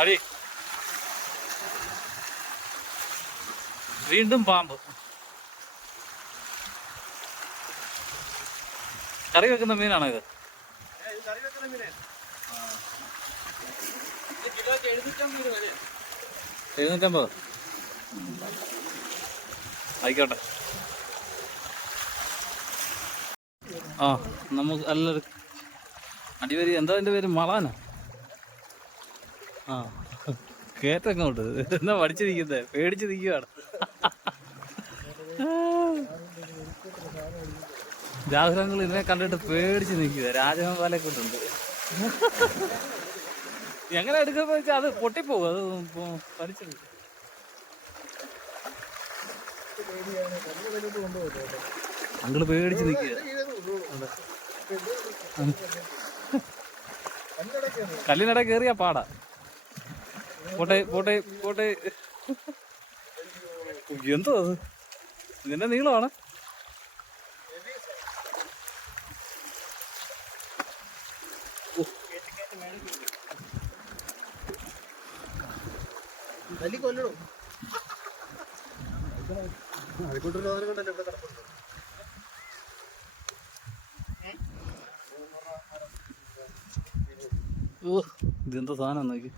അടി. വീണ്ടും പാമ്പ്. കറി വെക്കുന്ന മീനാണോ ഇത്? എഴുന്നൂറ്റമ്പത് ആയിക്കോട്ടെ. ആ നമുക്ക് നല്ലൊരു അടിപൊളി എന്താ എന്റെ പേര്? മളാനാ? ആ. കേറ്റങ്ങോട്ട്. എന്നാ പഠിച്ചിരിക്കുന്നത് പേടിച്ച് രാഹുലങ്ങൾ ഇതിനെ കണ്ടിട്ട് പേടിച്ച് നിൽക്കുക രാജഗോപാലെ കൊണ്ടുണ്ട്. എങ്ങനെ എടുക്കുന്ന വെച്ചാൽ അത് പൊട്ടിപ്പോകും അത് പോ- പഠിച്ചെടുക്കും അങ്ങൾ പേടിച്ച് നിൽക്കുക കല്ലിനട കേറിയാ പാടാ. പോട്ടെ പോട്ടെ പോട്ടെ. എന്തോ അത്? ഇതിന്റെ നീളമാണ്. ഇതെന്തോ സാധനം നോക്കി?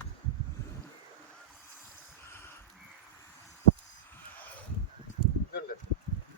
Özgürlük.